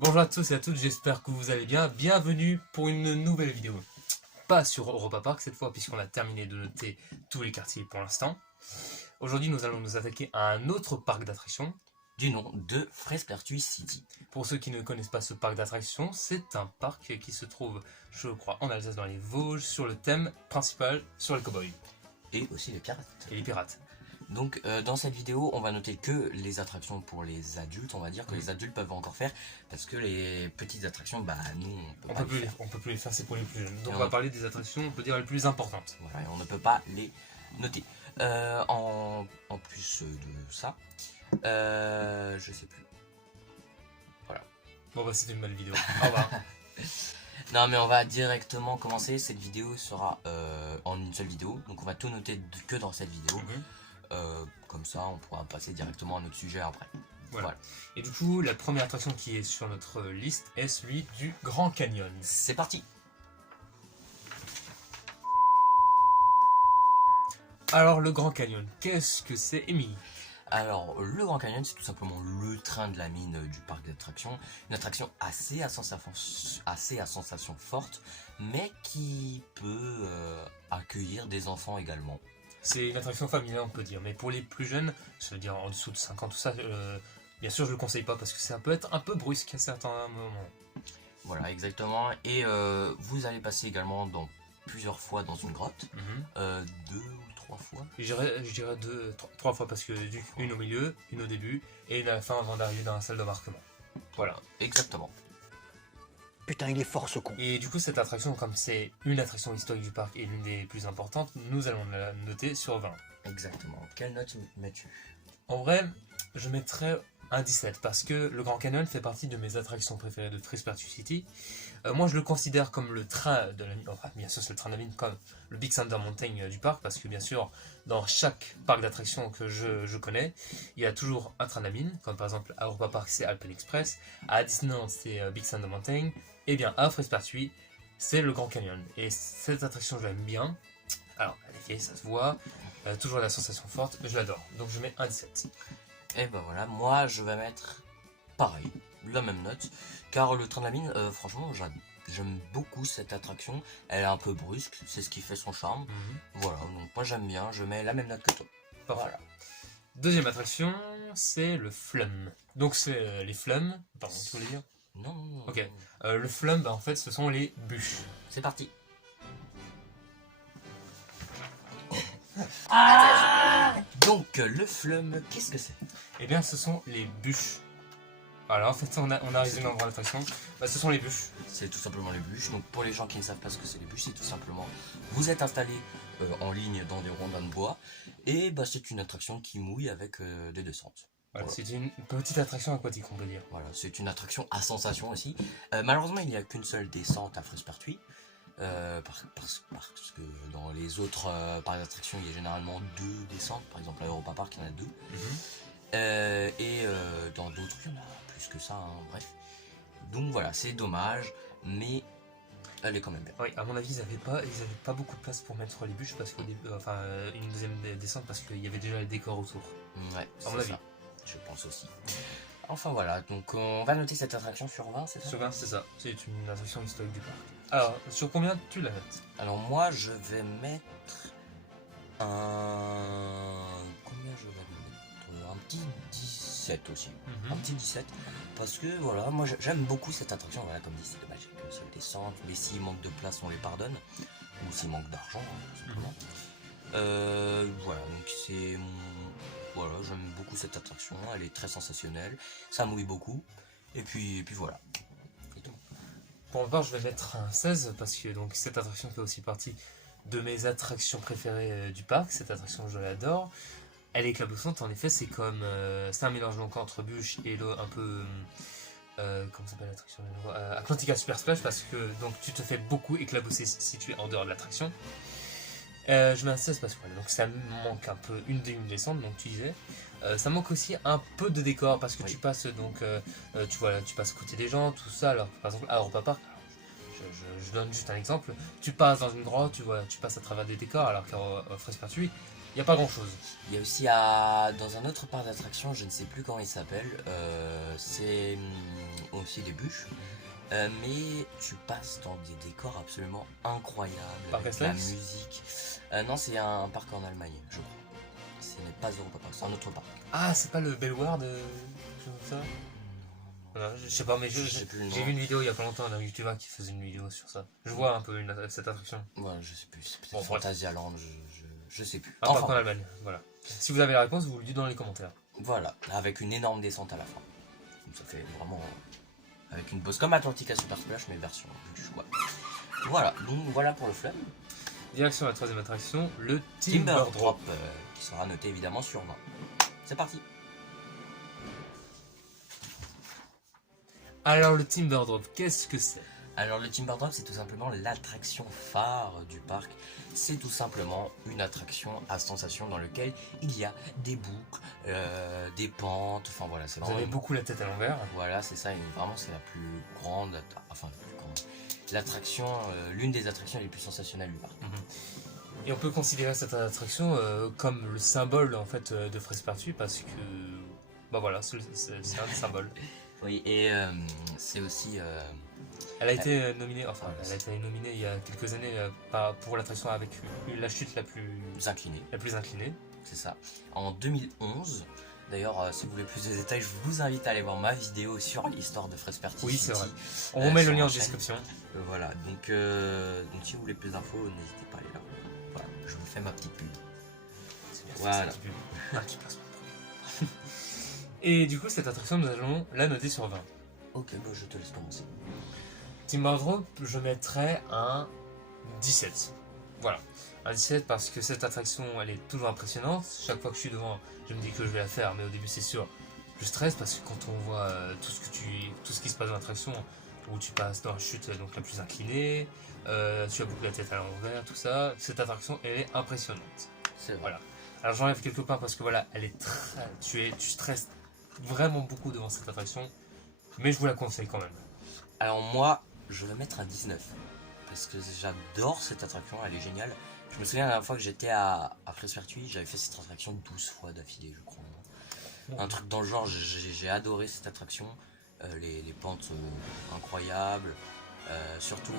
Bonjour à tous et à toutes, j'espère que vous allez bien. Bienvenue pour une nouvelle vidéo. Pas sur Europa Park cette fois, puisqu'on a terminé de noter tous les quartiers pour l'instant. Aujourd'hui, nous allons nous attaquer à un autre parc d'attractions. Du nom de Frespertuis City. Pour ceux qui ne connaissent pas ce parc d'attractions, c'est un parc qui se trouve, je crois, en Alsace dans les Vosges, sur le thème principal sur les cow-boys. Et aussi les pirates. Et les pirates. Donc dans cette vidéo, on va noter que les attractions pour les adultes, on va dire que les adultes peuvent encore faire, parce que les petites attractions, bah nous, on peut pas les faire. On peut plus les faire, c'est pour les plus jeunes. Donc Et on va parler des attractions, on peut dire les plus importantes. Voilà, et on ne peut pas les noter. En plus de ça, je sais plus. Voilà. Bon bah c'était une belle vidéo. Au revoir. Non mais on va directement commencer, cette vidéo sera en une seule vidéo, donc on va tout noter que dans cette vidéo. Comme ça on pourra passer directement à notre sujet après. Voilà. Et du coup, la première attraction qui est sur notre liste est celui du Grand Canyon. C'est parti. Alors, le Grand Canyon, qu'est-ce que c'est, Émilie? Alors, le Grand Canyon, c'est tout simplement le train de la mine du parc d'attractions. Une attraction assez à sensation forte, mais qui peut accueillir des enfants également. C'est une attraction familiale, on peut dire. Mais pour les plus jeunes, c'est-à-dire en dessous de 5 ans, tout ça, bien sûr, je le conseille pas parce que ça peut être un peu brusque à certains moments. Voilà, exactement. Et vous allez passer également plusieurs fois dans une grotte. 2 ou 3 fois. Je dirais 3 fois parce que une au milieu, une au début, et une à la fin avant d'arriver dans la salle d'embarquement. Voilà. Exactement. Putain, il est fort ce con. Et du coup, cette attraction, comme c'est une attraction historique du parc et l'une des plus importantes, nous allons la noter sur 20. Exactement. Quelle note mets-tu? En vrai, je mettrais un 17 parce que le Grand Canyon fait partie de mes attractions préférées de Frespertuis City. Moi, je le considère comme le train de la mine. Enfin, bien sûr, c'est le train de la mine comme le Big Thunder Mountain du parc parce que, bien sûr, dans chaque parc d'attractions que je connais, il y a toujours un train de la mine. Comme par exemple, à Europa Park, c'est Alpen Express. À Disneyland, c'est Big Thunder Mountain. Et bien, à Frespertuis, c'est le Grand Canyon. Et cette attraction, je l'aime bien. Alors, elle est vieille, ça se voit. Toujours la sensation forte, je l'adore. Donc, je mets un 17. Et ben voilà, moi je vais mettre pareil, la même note, car le train de la mine, franchement, j'aime beaucoup cette attraction. Elle est un peu brusque, c'est ce qui fait son charme. Voilà, donc moi j'aime bien, je mets la même note que toi. Voilà. Deuxième attraction, c'est le Flum. Donc c'est les Flums, pardon, tu voulais dire? Non, non, non. Ok. Le Flum, bah, en fait, ce sont les bûches. C'est parti. Donc le flum, qu'est-ce que c'est? Eh bien, ce sont les bûches. Voilà, en fait, on a résumé en grande attraction. Bah, ce sont les bûches. C'est tout simplement les bûches. Donc pour les gens qui ne savent pas ce que c'est les bûches, c'est tout simplement vous êtes installé en ligne dans des rondins de bois et bah, c'est une attraction qui mouille avec des descentes. Voilà, c'est une petite attraction aquatique, on peut dire. Voilà, c'est une attraction à sensation aussi. Malheureusement, il n'y a qu'une seule descente à Frespertuis. Parce que dans les autres parcs d'attractions, il y a généralement 2 descentes. Par exemple, à Europa Park, il y en a 2. Et dans d'autres, il y en a plus que ça, hein, bref. Donc voilà, c'est dommage, mais elle est quand même bien. Oui, à mon avis, ils avaient pas beaucoup de place pour mettre les bûches, parce qu'au début, une deuxième descente, parce qu'il y avait déjà les décors autour. Ouais, à mon avis. Ça. Je pense aussi. Enfin voilà, donc on va noter cette attraction sur 20, c'est ça? Sur 20, c'est ça. C'est une attraction historique du parc. Alors, sur combien tu la notes? Alors moi, je vais mettre un... Combien je vais mettre? Un petit 17 aussi. Un petit 17. Parce que voilà, moi j'aime beaucoup cette attraction. Voilà, comme dit, c'est dommage, il y a qu'une seule descente. Mais s'il manque de place, on les pardonne. Ou s'il manque d'argent, hein, tout simplement. Voilà, donc c'est... Voilà, j'aime beaucoup cette attraction. Elle est très sensationnelle. Ça mouille beaucoup. Et puis voilà. Et tout. Pour ma part, je vais mettre un 16 parce que donc, cette attraction fait aussi partie de mes attractions préférées du parc. Cette attraction, je l'adore. Elle est éclaboussante, en effet, c'est comme. C'est un mélange donc entre bûche et l'eau un peu. Comment s'appelle l'attraction? Atlantica Super Splash parce que donc, tu te fais beaucoup éclabousser si tu es en dehors de l'attraction. Je mets un 16 parce que voilà, donc ça manque un peu une descente, donc tu disais. Ça manque aussi un peu de décor parce que tu passes donc tu passes à côté des gens, tout ça. Alors par exemple à Europa Park, je donne juste un exemple, tu passes dans une grotte, tu passes à travers des décors alors qu'à Frespertuis, il n'y a pas grand chose. Il y a aussi dans un autre parc d'attractions, je ne sais plus comment il s'appelle, c'est aussi des bûches. Mais tu passes dans des décors absolument incroyables, Parc avec la Astérix musique. Non, c'est un parc en Allemagne, je crois. Ce n'est pas Europa Park, c'est un autre parc. Ah, c'est pas le Bellward, quelque chose comme ça? Voilà, je sais pas, mais Je sais plus le nom. j'ai vu une vidéo il y a pas longtemps d'un YouTuber qui faisait une vidéo sur ça. Je vois un peu cette attraction. Voilà, je sais plus, c'est peut-être Bon, bref. Fantasyland, je sais plus. Un parc en Allemagne, voilà. Si vous avez la réponse, vous le dites dans les commentaires. Voilà, avec une énorme descente à la fin. Donc ça fait vraiment... avec une bosse comme Atlantica Super Splash, mais version bûche, quoi. Voilà, donc voilà pour le flemme. Direction la troisième attraction, le Timber Timber Drop. Drop, qui sera noté évidemment sur 20. C'est parti. Alors le Timber Drop, qu'est-ce que c'est? Alors le Timber Drop, c'est tout simplement l'attraction phare du parc. C'est tout simplement une attraction à sensation dans laquelle il y a des boucles, des pentes, enfin voilà, c'est Vous vraiment... avez beaucoup la tête à l'envers. Voilà, c'est ça, et vraiment c'est la plus grande, enfin la plus grande, l'attraction, l'une des attractions les plus sensationnelles du parc. Et on peut considérer cette attraction comme le symbole en fait de Frespartu parce que bah voilà, c'est un des symboles. Oui, et c'est aussi... Elle a été nominée, enfin Ouais, elle a été nominée il y a quelques années pour l'attraction avec la chute la plus inclinée. C'est ça. En 2011, d'ailleurs, si vous voulez plus de détails, je vous invite à aller voir ma vidéo sur l'histoire de Frespartu Oui, City. c'est vrai. On remet le sur lien en ma chaîne. description. Voilà, donc si vous voulez plus d'infos, n'hésitez pas à aller là. Voilà, je vous fais ma petite pub. C'est bien, Voilà. c'est un petit peu. Ah, tu passes mon premier. Et du coup, cette attraction, nous allons la noter sur 20. Ok, bah je te laisse commencer. Timber Drop, je mettrais un 17. Voilà, un 17 parce que cette attraction, elle est toujours impressionnante. Chaque fois que je suis devant, je me dis que je vais la faire, mais au début, c'est sûr, je stresse parce que quand on voit tout ce qui se passe dans l'attraction, où tu passes dans la chute donc la plus inclinée, tu as beaucoup la tête à l'envers, tout ça, cette attraction, elle est impressionnante. C'est vrai. Voilà. Alors j'enlève quelque part parce que voilà, elle est tu stresses vraiment beaucoup devant cette attraction, mais je vous la conseille quand même. Alors moi, je vais mettre un 19. Parce que j'adore cette attraction, elle est géniale. Je me souviens la dernière fois que j'étais à Frespartu, j'avais fait cette attraction 12 fois d'affilée, je crois. Un truc dans le genre, j'ai adoré cette attraction. Les pentes incroyables. Surtout,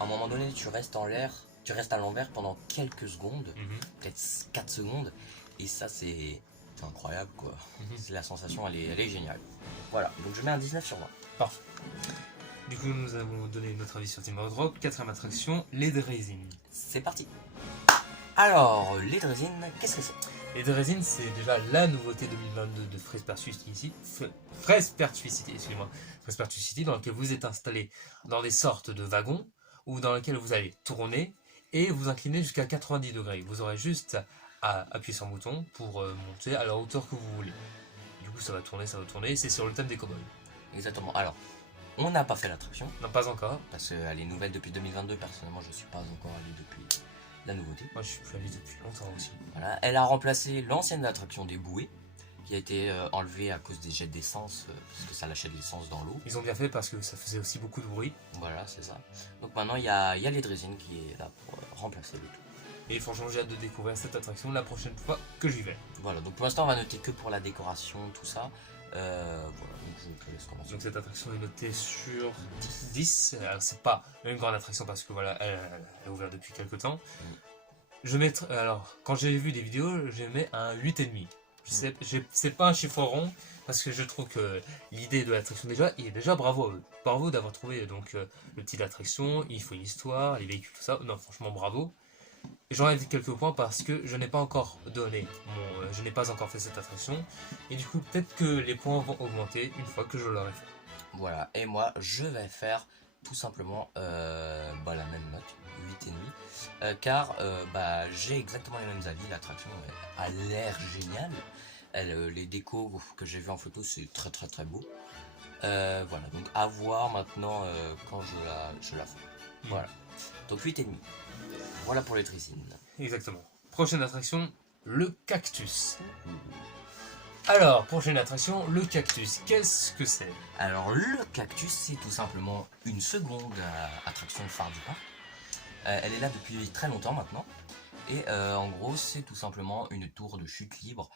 à un moment donné, tu restes en l'air, tu restes à l'envers pendant quelques secondes, peut-être 4 secondes. Et ça, c'est incroyable, quoi. La sensation, elle est géniale. Voilà, donc je mets un 19 sur 20. Parfait. Du coup, nous avons donné notre avis sur Timber Drop. Quatrième attraction, les Draisines. C'est parti. Alors, les Draisines, qu'est-ce que c'est? Les Draisines, c'est déjà la nouveauté 2022 de Frespartu City, Frespartu City, excusez-moi, Frespartu City, dans lequel vous êtes installé dans des sortes de wagons, ou dans lesquels vous allez tourner et vous incliner jusqu'à 90 degrés. Vous aurez juste à appuyer sur un bouton pour monter à la hauteur que vous voulez. Du coup, ça va tourner, c'est sur le thème des cowboys. Exactement. Alors, on n'a pas fait l'attraction, Non, pas encore. parce qu'elle est nouvelle depuis 2022. Personnellement, je ne suis pas encore allé depuis la nouveauté. Moi, je suis plus allé depuis longtemps aussi. Voilà. Elle a remplacé l'ancienne attraction des bouées, qui a été enlevée à cause des jets d'essence, parce que ça lâchait de l'essence dans l'eau. Ils ont bien fait parce que ça faisait aussi beaucoup de bruit. Voilà, c'est ça. Donc maintenant, il y a les Draisines qui est là pour remplacer le tout. Et franchement, j'ai hâte de découvrir cette attraction la prochaine fois que j'y vais. Voilà, donc pour l'instant, on va noter que pour la décoration, tout ça. Voilà, donc je te laisse commencer. Donc cette attraction est notée sur 10. Alors c'est pas une grande attraction parce que voilà, elle est ouverte depuis quelques temps. Je mets, alors quand j'ai vu des vidéos, je mets un 8,5. C'est pas un chiffre rond parce que je trouve que l'idée de l'attraction est déjà bravo à eux. Bravo d'avoir trouvé donc le type d'attraction, il faut une histoire, les véhicules, tout ça. Non, franchement bravo. Et j'enlève quelques points parce que je n'ai pas encore je n'ai pas encore fait cette attraction. Et du coup, peut-être que les points vont augmenter une fois que je l'aurai fait. Voilà, et moi je vais faire tout simplement la même note, 8,5, car j'ai exactement les mêmes avis. L'attraction a l'air géniale, les décos que j'ai vu en photo, c'est très très très beau. Voilà, donc à voir maintenant quand je la fais. Voilà, donc 8,5. Voilà pour les Draisines. Exactement. Prochaine attraction, le cactus. Alors, prochaine attraction, le cactus. Qu'est-ce que c'est? Alors le cactus, c'est tout simplement une seconde attraction phare du parc. Elle est là depuis très longtemps maintenant. Et en gros, c'est tout simplement une tour de chute libre,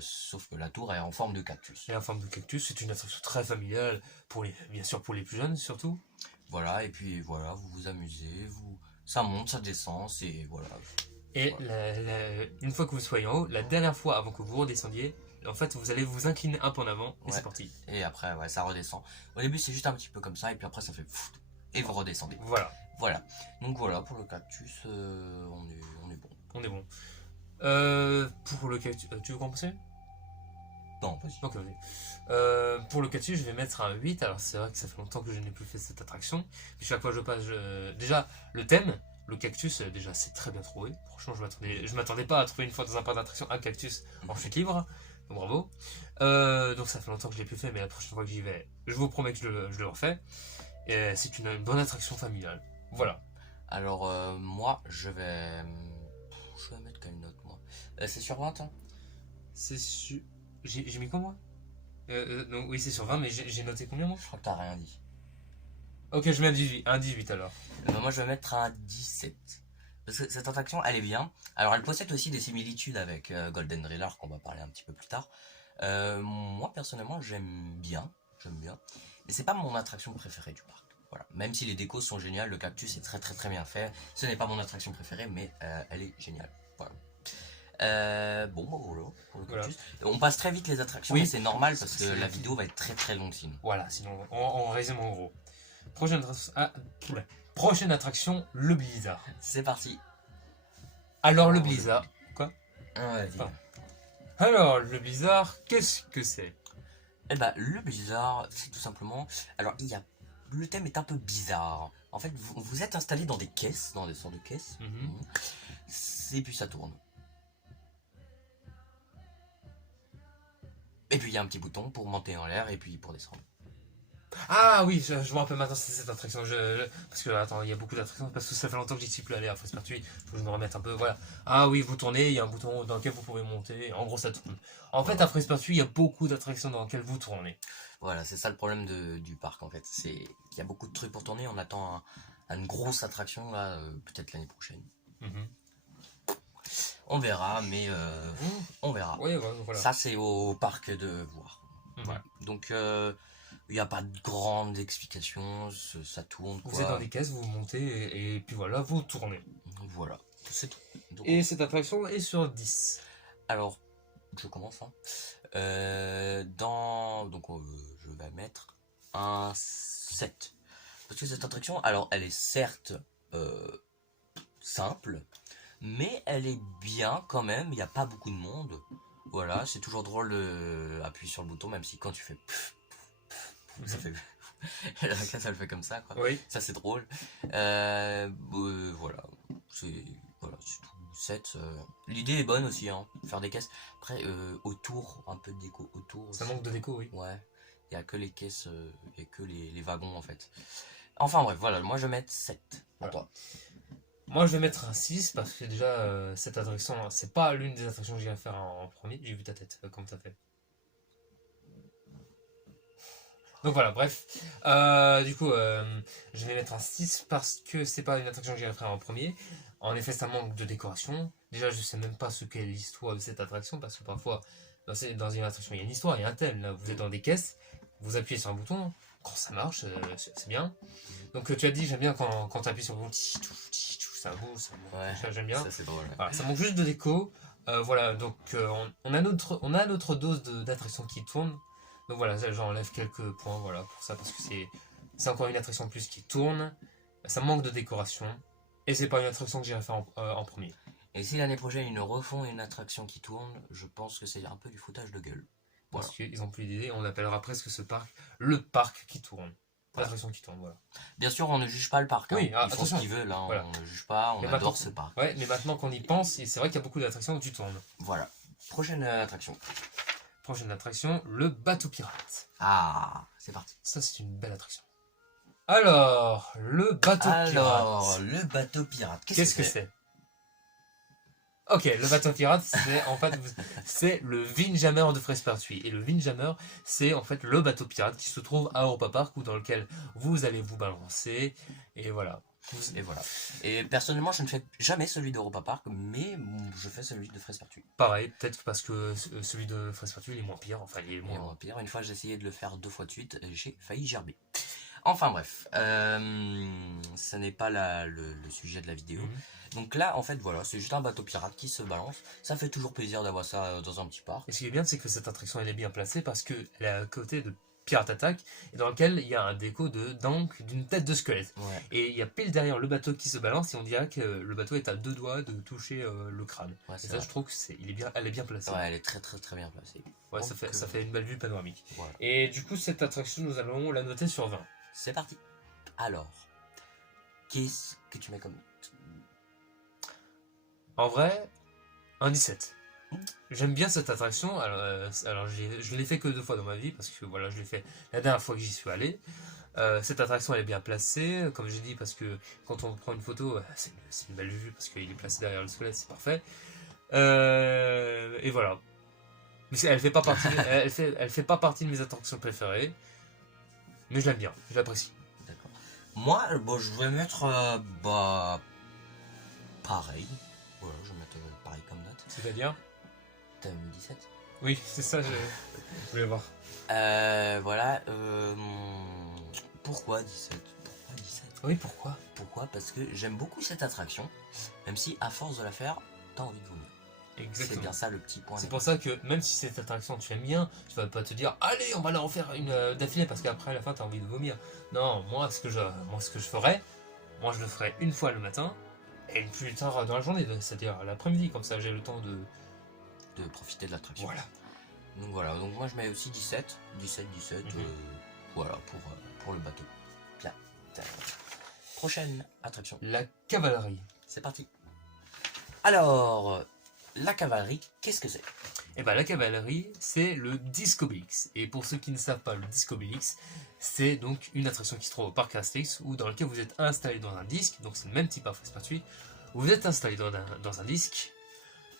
sauf que la tour est en forme de cactus. Et en forme de cactus, c'est une attraction très familiale, bien sûr pour les plus jeunes surtout. Voilà, et puis voilà, vous vous amusez, ça monte, ça descend, c'est voilà. Et Voilà. une fois que vous soyez en haut, la dernière fois avant que vous redescendiez, en fait vous allez vous incliner un peu en avant et Ouais. c'est parti. Et après, ouais, ça redescend. Au début, c'est juste un petit peu comme ça, et puis après, ça fait pfft, et vous redescendez. Voilà, Voilà. Donc voilà, pour le cactus, on est bon. on est bon. Pour le cactus, tu veux commencer? Non, vas-y. Ok, vas-y. Pour le cactus, je vais mettre un 8. Alors, c'est vrai que ça fait longtemps que je n'ai plus fait cette attraction. Puis chaque fois que je passe, déjà, le thème, le cactus, déjà, c'est très bien trouvé. Franchement, je m'attendais pas à trouver une fois dans un parc d'attraction un cactus en chute libre. Donc, bravo. Donc, ça fait longtemps que je l'ai plus fait, mais la prochaine fois que j'y vais, je vous promets que je le refais. Et c'est une bonne attraction familiale. Voilà. Alors, moi, je vais mettre quelle note, moi c'est sur 20, hein. C'est sur. J'ai mis quoi, moi donc, oui, c'est sur 20, mais j'ai noté combien, moi? Je crois que t'as rien dit. Ok, je mets un 18 alors. Moi, je vais mettre un 17. Parce que cette attraction, elle est bien. Alors, elle possède aussi des similitudes avec Golden Driller, qu'on va parler un petit peu plus tard. Moi, personnellement, j'aime bien. Mais c'est pas mon attraction préférée du parc. Voilà. Même si les décos sont géniales, le cactus est très très très bien fait. Ce n'est pas mon attraction préférée, mais elle est géniale. Voilà. Bon, bah voilà, pour le cactus. On passe très vite les attractions, Oui. mais c'est normal parce que la vidéo va être très très longue sinon. Voilà, sinon on résume en gros. Prochaine attraction, le blizzard. C'est parti. Alors le blizzard. Quoi? Vas-y. Pardon. Alors le blizzard, qu'est-ce que c'est? Eh bah, le blizzard, c'est tout simplement... Alors, le thème est un peu bizarre. En fait, vous êtes installé dans des caisses, dans des sortes de caisses. Et puis ça tourne. Et puis il y a un petit bouton pour monter en l'air et puis pour descendre. Ah oui, je me rappelle maintenant, c'est cette attraction. Parce que, attends, il y a beaucoup d'attractions, parce que ça fait longtemps que j'y suis plus allé à Frespartuis. Faut que je me remette un peu, voilà. Ah oui, vous tournez, il y a un bouton dans lequel vous pouvez monter. En gros, ça tourne. En fait, à Frespartuis, il y a beaucoup d'attractions dans lesquelles vous tournez. Voilà, c'est ça le problème du parc en fait. Il y a beaucoup de trucs pour tourner. On attend une grosse attraction là, peut-être l'année prochaine. On verra, mais on verra. Oui, voilà. Ça, c'est au parc de voir. Voilà. Donc, il n'y a pas de grande explication. Ça tourne. Vous êtes dans des caisses, vous montez, et puis voilà, vous tournez. Voilà, c'est tout. Donc, et cette attraction est sur 10. Alors, je commence. Hein. Donc, je vais mettre un 7. Parce que cette attraction, alors, elle est certes simple, mais elle est bien quand même. Il n'y a pas beaucoup de monde. Voilà, c'est toujours drôle d'appuyer sur le bouton, même si quand tu fais... ça fait... La classe, elle fait comme ça, quoi. Oui. Ça, c'est drôle. Voilà. C'est tout. 7. L'idée est bonne aussi, hein. Faire des caisses. Après, autour, un peu de déco autour. Ça aussi. manque de déco, oui. Ouais. Il n'y a que les caisses et que les wagons, en fait. Enfin, bref, voilà. Moi, je vais mettre 7. Voilà. Toi. Moi, je vais mettre un 6 parce que déjà, cette attraction, c'est pas l'une des attractions que j'irai faire en premier. J'ai vu ta tête, comme t'as fait. Donc voilà, bref. Du coup, je vais mettre un 6 parce que c'est pas une attraction que j'irai faire en premier. En effet, ça manque de décoration. Déjà, je sais même pas ce qu'est l'histoire de cette attraction parce que parfois, dans une attraction, il y a une histoire, il y a un thème. Là, vous êtes dans des caisses, vous appuyez sur un bouton, quand ça marche, c'est bien. Donc tu as dit, j'aime bien quand tu appuies sur le bouton, ça bouge, Ouais, j'aime bien. ça, c'est drôle. Voilà, ça manque juste de déco. Voilà, donc on a notre dose d'attraction qui tourne. Donc voilà, j'enlève quelques points voilà, pour ça, parce que c'est encore une attraction en plus qui tourne. Ça manque de décoration. Et c'est pas une attraction que j'irai faire en premier. Et si l'année prochaine, ils nous refont une attraction qui tourne, je pense que c'est un peu du foutage de gueule. Parce qu'ils ont plus d'idées, on appellera presque ce parc le parc qui tourne. L'attraction qui tourne, voilà. Bien sûr, on ne juge pas le parc. Oui, hein. Ils font ce qu'ils veulent, hein. Voilà. On ne juge pas, on adore ce parc. Ouais, mais maintenant qu'on y pense, c'est vrai qu'il y a beaucoup d'attractions où tu tournes. Voilà. Prochaine attraction. Prochaine attraction, le bateau pirate. Ah, c'est parti. Ça, c'est une belle attraction. Alors, le bateau pirate. Le bateau pirate. Qu'est-ce que c'est? Ok, le bateau pirate, c'est en fait c'est le Windjammer de Frespartuis. Et le Windjammer, c'est en fait le bateau pirate qui se trouve à Europa Park ou dans lequel vous allez vous balancer. Et voilà. Et voilà. Et personnellement, je ne fais jamais celui d'Europa Park, mais je fais celui de Fraise Pertuis. Pareil, peut-être parce que celui de Fraise Pertuis il est moins pire, enfin il est Et moins... pire, une fois j'ai essayé de le faire 2 fois de suite, et j'ai failli gerber. Enfin bref, ce n'est pas le sujet de la vidéo. Donc là, en fait, voilà, c'est juste un bateau pirate qui se balance. Ça fait toujours plaisir d'avoir ça dans un petit parc. Et ce qui est bien, c'est que cette attraction elle est bien placée parce qu'elle est à côté de Pirate Attack, et dans lequel il y a un déco d'une tête de squelette. Ouais. Et il y a pile derrière le bateau qui se balance, et on dirait que le bateau est à 2 doigts de toucher le crâne. Ouais, et ça, vrai. je trouve que elle est bien placée. Ouais, elle est très très très bien placée. Ouais, Donc, ça fait une belle vue panoramique. Voilà. Et du coup, cette attraction, nous allons la noter sur 20. C'est parti. Alors, qu'est-ce que tu mets comme note? En vrai, un 17. J'aime bien cette attraction. Alors je l'ai fait que 2 fois dans ma vie parce que voilà, je l'ai fait la dernière fois que j'y suis allé. Cette attraction elle est bien placée, comme j'ai dit, parce que quand on prend une photo, c'est une belle vue parce qu'il est placé derrière le squelette, c'est parfait. Et voilà. Mais elle fait pas partie, elle fait pas partie de mes attractions préférées, mais je l'aime bien, je l'apprécie. D'accord. Moi, bon, je vais mettre pareil. Voilà, je vais mettre pareil comme note. C'est-à-dire? T'as mis 17? Oui, c'est ça, je voulais voir. Voilà. Pourquoi 17? Pourquoi 17? Oui, pourquoi? Pourquoi? Parce que j'aime beaucoup cette attraction, même si à force de la faire, t'as envie de vomir. C'est bien ça le petit point. C'est pour ça que même si cette attraction tu aimes bien, tu vas pas te dire allez on va la refaire une d'affilée parce qu'après à la fin tu as envie de vomir. Non, moi ce que je ferais, moi je le ferais une fois le matin et une plus tard dans la journée, c'est-à-dire l'après-midi, comme ça j'ai le temps de profiter de l'attraction. Voilà. Donc moi je mets aussi 17. 17. Voilà pour le bateau. Bien. Prochaine attraction. La cavalerie. C'est parti. Alors, la cavalerie, qu'est-ce que c'est? Et ben la cavalerie, c'est le Discobélix. Et pour ceux qui ne savent pas, le Discobélix, c'est donc une attraction qui se trouve au parc Astérix, où dans lequel vous êtes installé dans un disque, donc c'est le même type à Fraise Pertuis, où vous êtes installé dans un disque,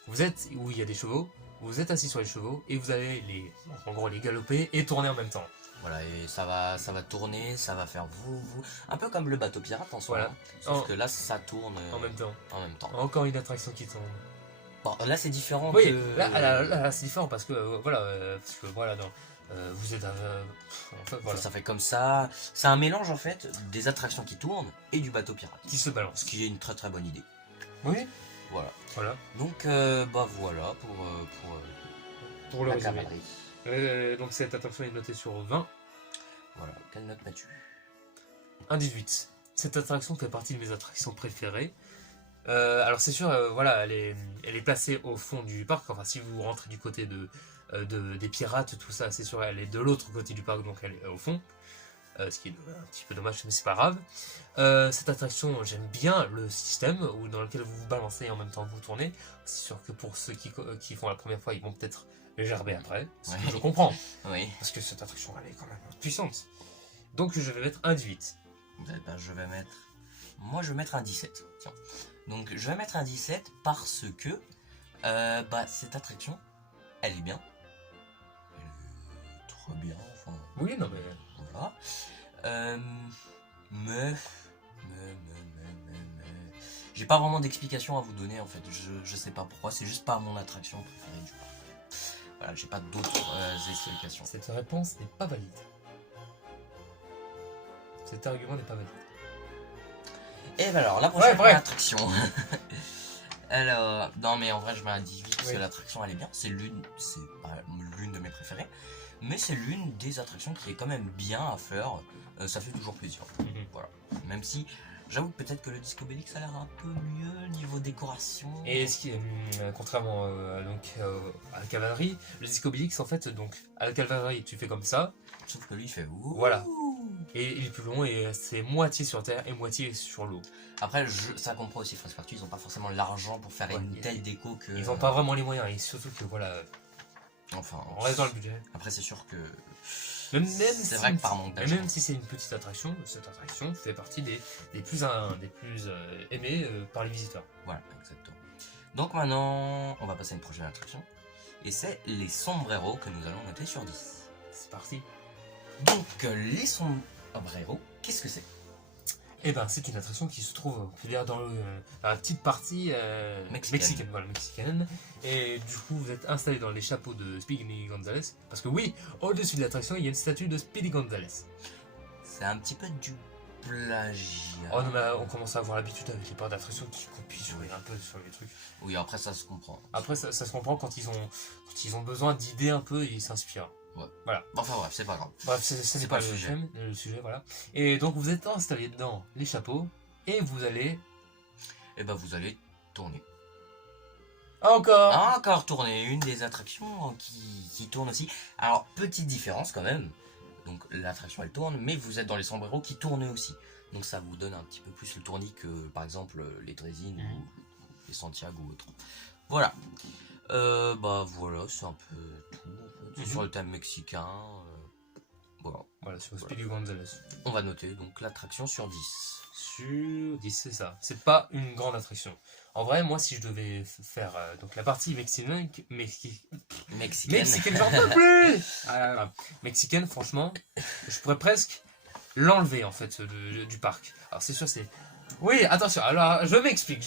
où il y a des chevaux, vous êtes assis sur les chevaux, et vous allez en gros les galoper et tourner en même temps. Voilà, et ça va tourner, ça va faire vous, un peu comme le bateau pirate en soi. Voilà. Sauf que là, ça tourne En même temps. Encore une attraction qui tourne. Bon, là c'est différent. Oui, que... là c'est différent parce que vous êtes en fait, voilà. Ça fait comme ça. C'est un mélange en fait des attractions qui tournent et du bateau pirate. Qui se balance. Ce qui est une très très bonne idée. Oui. Voilà. Donc voilà pour le la résumé. cavalerie. Donc cette attraction est notée sur 20. Voilà, quelle note mets-tu? Un 18. Cette attraction fait partie de mes attractions préférées. Alors c'est sûr, voilà, elle est placée au fond du parc. Enfin, si vous rentrez du côté des pirates, tout ça, c'est sûr, elle est de l'autre côté du parc, donc elle est au fond. Ce qui est un petit peu dommage, mais c'est pas grave. Cette attraction, j'aime bien le système dans lequel vous vous balancez et en même temps vous tournez. C'est sûr que pour ceux qui font la première fois, ils vont peut-être gerber après, ce que je comprends. Oui. Parce que cette attraction, elle est quand même puissante. Donc je vais mettre un 18. Ben, je vais mettre un 17. Tiens. Donc je vais mettre un 17 parce que cette attraction, elle est bien. Elle est trop bien. Enfin, oui, non mais... Voilà. Mais... J'ai pas vraiment d'explication à vous donner en fait. Je sais pas pourquoi. C'est juste pas mon attraction préférée du parc. Voilà, j'ai pas d'autres explications. Cette réponse n'est pas valide. Cet argument n'est pas valide. Et ben alors, la prochaine attraction. Alors, non mais en vrai je mets un 18 parce que l'attraction elle est bien. C'est pas l'une de mes préférées. Mais c'est l'une des attractions qui est quand même bien à faire. Ça fait toujours plaisir. Voilà. Même si, j'avoue que peut-être que le Discobélix a l'air un peu mieux niveau décoration. Et ce qui est, contrairement à la cavalerie, le Discobélix en fait, donc à la cavalerie tu fais comme ça. Sauf que lui il fait ouh. Voilà. Et il est plus long et c'est moitié sur terre et moitié sur l'eau. Après, ça comprend aussi Fraise Pertuis, ils ont pas forcément l'argent pour faire une telle déco que... Ils ont pas vraiment les moyens et surtout que voilà... Enfin... On reste dans le budget. Après c'est sûr que... C'est vrai que par manque d'argent. Même si c'est une petite attraction, cette attraction fait partie des plus aimés par les visiteurs. Voilà, exactement. Donc maintenant, on va passer à une prochaine attraction. Et c'est les sombreros que nous allons noter sur 10. C'est parti. Donc les sombreros, qu'est-ce que c'est? Eh ben, c'est une attraction qui se trouve, on peut dire, dans la petite partie mexicaine. Voilà, mexicaine. Et du coup, vous êtes installé dans les chapeaux de Speedy Gonzales. Parce que oui, au-dessus de l'attraction, il y a une statue de Speedy Gonzales. C'est un petit peu du plagiat. Oh non, mais on commence à avoir l'habitude avec les parcs d'attractions qui copient un peu sur les trucs. Oui, après ça se comprend. Après, ça se comprend quand ils ont besoin d'idées un peu, ils s'inspirent. Ouais. Voilà. Enfin bref, c'est pas grave. Bref, ce n'est pas le sujet, voilà. Et donc vous êtes installé dans les chapeaux et vous allez... Et ben vous allez tourner. Encore Encore tourner, une des attractions qui tourne aussi. Alors, petite différence quand même. Donc l'attraction elle tourne, mais vous êtes dans les sombreros qui tournent aussi. Donc ça vous donne un petit peu plus le tournis que par exemple les Draisines ou les Santiago ou autres. Voilà. Bah voilà, c'est un peu tout. C'est sur le thème mexicain. Voilà. Voilà, sur Speedy Gonzales. On va noter donc l'attraction sur 10. Sur 10, c'est ça. C'est pas une grande attraction. En vrai, moi, si je devais faire donc la partie mexicaine, j'en peux plus. Mexicaine, franchement, je pourrais presque l'enlever en fait du parc. Alors c'est sûr, c'est. Oui, attention. Alors, je m'explique.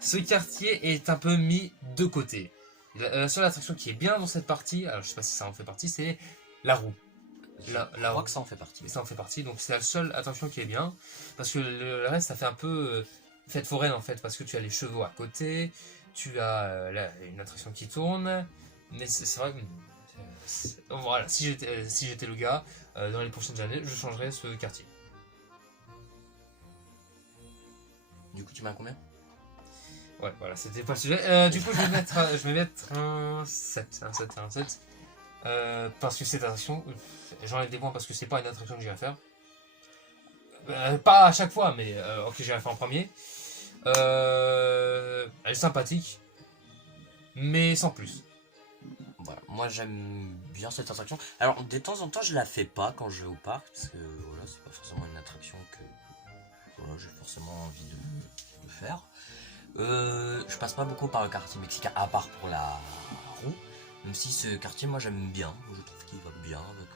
Ce quartier est un peu mis de côté. La seule attraction qui est bien dans cette partie, alors je sais pas si ça en fait partie, c'est la roue. Je crois que ça en fait partie. Ça en fait partie, donc c'est la seule attraction qui est bien. Parce que le reste, ça fait un peu fête foraine en fait, parce que tu as les chevaux à côté, tu as une attraction qui tourne. Mais c'est vrai que. Voilà, si j'étais le gars, dans les prochaines années, je changerais ce quartier. Du coup, tu mets à combien? Ouais, voilà, c'était pas le sujet. Du coup, je vais mettre un 7. Un 7. Parce que cette attraction, j'enlève des points parce que c'est pas une attraction que j'ai à faire. Pas à chaque fois, mais ok, j'ai à faire en premier. Elle est sympathique, mais sans plus. Voilà, moi j'aime bien cette attraction. Alors de temps en temps je la fais pas quand je vais au parc parce que voilà, c'est pas forcément une attraction que voilà, j'ai forcément envie de faire. Je passe pas beaucoup par le quartier mexicain à part pour la roue. Même si ce quartier moi j'aime bien, je trouve qu'il va bien avec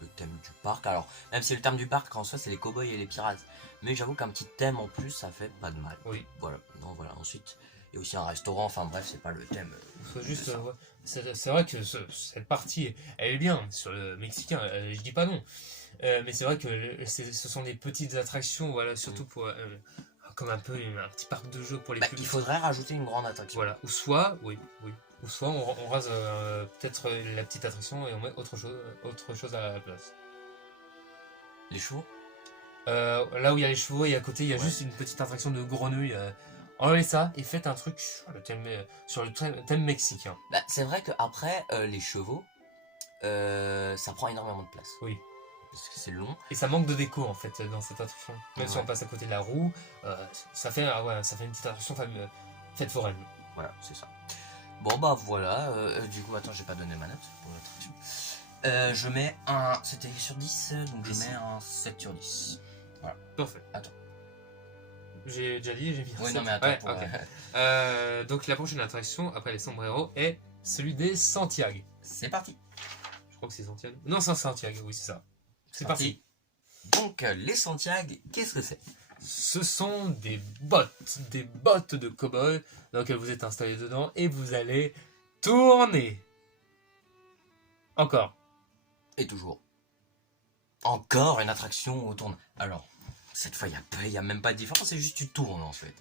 le thème du parc. Alors même si le thème du parc en soi c'est les cowboys et les pirates, mais j'avoue qu'un petit thème en plus ça fait pas de mal. Oui. Voilà, donc voilà, ensuite il y a aussi un restaurant, enfin bref c'est pas le thème. Faut juste, ouais. C'est vrai que cette partie elle est bien sur le mexicain, je dis pas non. Mais c'est vrai que ce sont des petites attractions, voilà, surtout pour comme un peu un petit parc de jeux pour les plus Il faudrait rajouter une grande attraction. Voilà, ou soit, ou soit on rase peut-être la petite attraction et on met autre chose à la place. Les chevaux. Là où il y a les chevaux et à côté il y a juste une petite attraction de grenouilles. Enlevez ça et faites un truc sur le thème mexicain. Bah, c'est vrai qu'après les chevaux, ça prend énormément de place. Oui. Parce que c'est long. Et ça manque de déco en fait dans cette attraction. Même si on passe à côté de la roue, ça fait une petite attraction fête foraine. Voilà, c'est ça. Bon bah voilà, du coup attends, j'ai pas donné ma note pour l'attraction. Je mets un... C'était sur 10, donc 10. Je mets un 7 sur 10. Voilà. Parfait. Attends. J'ai déjà dit, j'ai mis un 7. Non mais attends. Ouais, okay. Donc la prochaine attraction, après les sombreros, est celui des Santiago. C'est parti. Je crois que c'est Santiago. Non, c'est Santiago, oui c'est ça. C'est parti. Donc les Santiago, qu'est-ce que c'est? Ce sont des bottes de cow-boy dans lesquelles vous êtes installé dedans et vous allez tourner. Encore. Et toujours. Encore une attraction où on tourne. Alors, cette fois, il n'y a même pas de différence, c'est juste tu tournes en fait.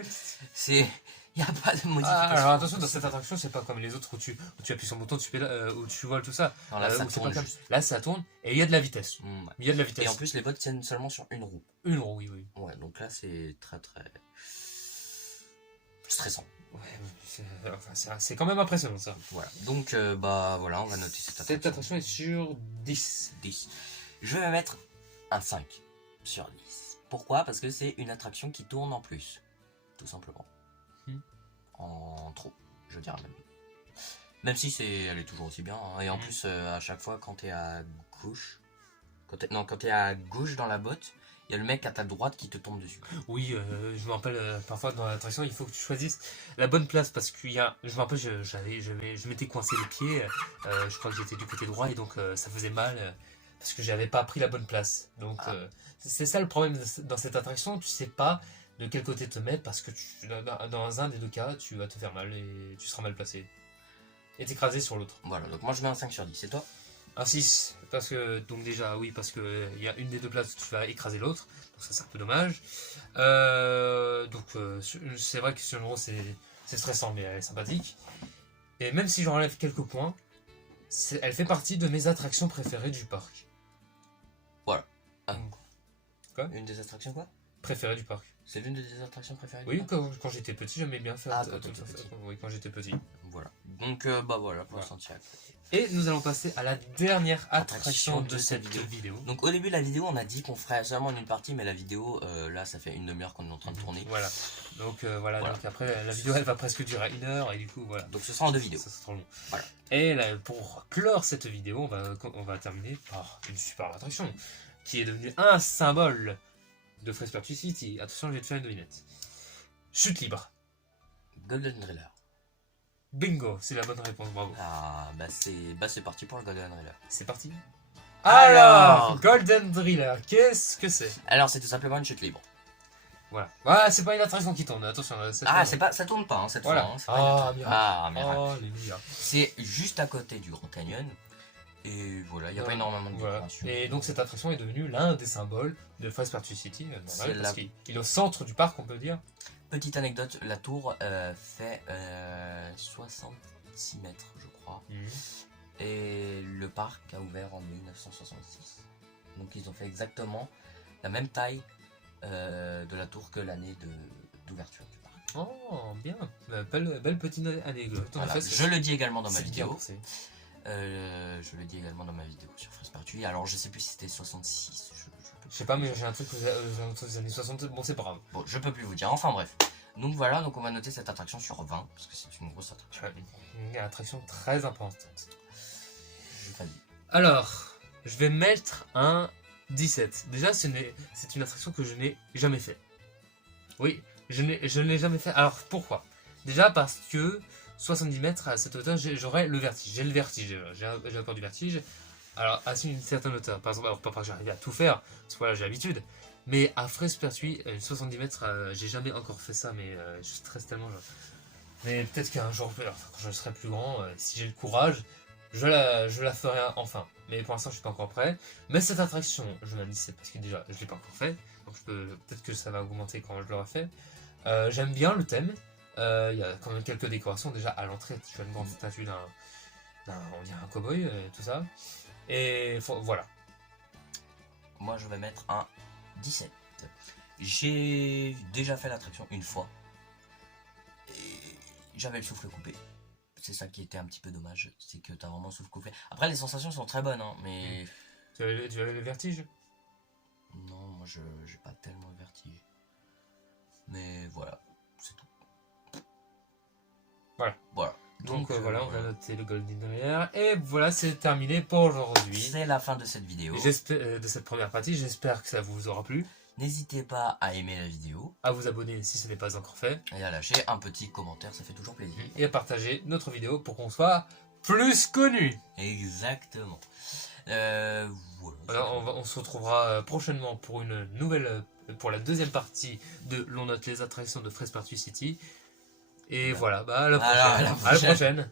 Il n'y a pas de modification. Alors attention, dans cette attraction, c'est pas comme les autres où tu appuies sur le bouton, où tu voles tout ça. Non, là, ça tourne juste. Là, ça tourne et il y a de la vitesse. Ouais. Il y a de la vitesse. Et en plus, les bottes tiennent seulement sur une roue. Une roue, oui. Ouais, donc là, c'est très stressant. Ouais, c'est quand même impressionnant ça. Voilà, donc bah voilà, on va noter cette attraction. Cette attraction est sur 10. Je vais mettre un 5 sur 10. Pourquoi? Parce que c'est une attraction qui tourne en plus. Tout simplement. En trop, je dirais même. Même si elle est toujours aussi bien. Hein. Et en plus, à chaque fois, quand t'es à gauche... Quand t'es à gauche dans la botte, il y a le mec à ta droite qui te tombe dessus. Oui, je me rappelle, parfois dans l'attraction, il faut que tu choisisses la bonne place parce qu'il y a... Je me rappelle, je m'étais coincé les pieds, je crois que j'étais du côté droit et donc ça faisait mal. parce que j'avais pas pris la bonne place. Donc c'est ça le problème dans cette attraction, tu sais pas de quel côté te mettre parce que dans un des deux cas, tu vas te faire mal et tu seras mal placé. Et t'écraser sur l'autre. Voilà, donc moi je mets un 5 sur 10, et toi? Un 6, parce que, donc déjà, oui, parce que il y a une des deux places où tu vas écraser l'autre, donc ça c'est un peu dommage. C'est vrai que sur le gros c'est stressant, mais elle est sympathique. Et même si j'enlève quelques points, elle fait partie de mes attractions préférées du parc. Voilà. Ah. Quoi? Une des attractions quoi? Préférées du parc. C'est l'une de tes attractions préférées? Oui, quand j'étais petit, j'aimais bien faire Ah, tout quand t'étais ça. petit. Oui, quand j'étais petit. Voilà. Donc bah voilà pour Voilà. Santiago. Et nous allons passer à la dernière attraction Attraction de de cette cette vidéo. Donc au début de la vidéo on a dit qu'on ferait seulement une partie, mais la vidéo là ça fait une demi-heure qu'on est en train de tourner. Voilà. Donc voilà. Voilà. Donc après la vidéo elle va presque durer 1 heure et du coup voilà. Donc ce sera en 2 vidéos. Ça sera trop long. Voilà. Et là, pour clore cette vidéo, on va terminer par une super attraction qui est devenue un symbole de Freshpertu City. Attention, je vais te faire une devinette. Chute libre. Golden Driller. Bingo, c'est la bonne réponse, bravo. Ah bah c'est parti pour le Golden Driller. C'est parti. Alors, Alors, Golden Driller, qu'est-ce que c'est? Alors c'est tout simplement une chute libre. Voilà. Ouais, c'est pas une attraction qui tourne, attention. Ah c'est pas, ça tourne pas hein, cette Voilà. fois. Hein, c'est pas une attraction. Miracle. Ah miracle. Oh, les meilleurs. C'est juste à côté du Grand Canyon. Et voilà, il n'y a pas énormément de Voilà. décoration. Et donc cette attraction est devenue l'un des symboles de Freshpertu City, C'est normal, parce la- qu'il est au centre du parc, on peut dire. Petite anecdote, la tour fait 66 mètres je crois. Et le parc a ouvert en 1966. Donc ils ont fait exactement la même taille de la tour que l'année d'ouverture du parc. Oh, bien. Belle petite anecdote. En Voilà. effet, c'est- Je le dis également dans ma c'est bien vidéo. pensé. Je le dis également dans ma vidéo sur Freshpertu. Alors je sais plus si c'était 66. Je sais pas, mais j'ai un truc aux alentours des années 60. Bon, c'est pas grave. Bon, je peux plus vous dire. Enfin bref. Donc voilà, donc on va noter cette attraction sur 20 parce que c'est une grosse attraction. Une attraction très importante. J'ai pas dit. Alors, je vais mettre un 17. Déjà, c'est une attraction que je n'ai jamais fait. Oui, je ne l'ai jamais fait. Alors, pourquoi? Déjà parce que 70 mètres à cette hauteur, j'aurais le vertige. J'ai le vertige. J'ai peur du vertige. Alors, à une certaine hauteur. Par exemple, alors, pas parce que j'arrive à tout faire, parce que voilà, j'ai l'habitude. Mais à Freshpertu, 70 mètres, j'ai jamais encore fait ça, mais je stresse tellement. Mais peut-être qu'un jour, alors, quand je serai plus grand, si j'ai le courage, je la ferai enfin. Mais pour l'instant, je suis pas encore prêt. Mais cette attraction, je mets un 17 parce que déjà, je l'ai pas encore fait. Donc peut-être que ça va augmenter quand je l'aurai fait. J'aime bien le thème. Il y a quand même quelques décorations. Déjà, à l'entrée, tu as une grande statue on dirait un cow-boy, tout ça. Et voilà. Moi je vais mettre un 17. J'ai déjà fait l'attraction une fois. Et j'avais le souffle coupé. C'est ça qui était un petit peu dommage. C'est que t'as vraiment le souffle coupé. Après les sensations sont très bonnes, hein, mais... Tu avais le vertige? Non, moi j'ai pas tellement le vertige. Mais voilà, c'est tout. Voilà. Donc voilà, on va noter le Golden Driller. Et voilà, c'est terminé pour aujourd'hui. C'est la fin de cette vidéo. De cette première partie, j'espère que ça vous aura plu. N'hésitez pas à aimer la vidéo À vous abonner si ce n'est pas encore fait. et à lâcher un petit commentaire, ça fait toujours plaisir. Et à partager notre vidéo pour qu'on soit plus connu. Exactement. Voilà. Alors on se retrouvera prochainement pour une nouvelle, pour la deuxième partie de L'on note les attractions de Freshpertu City. Et voilà, à la prochaine. À la À la prochaine.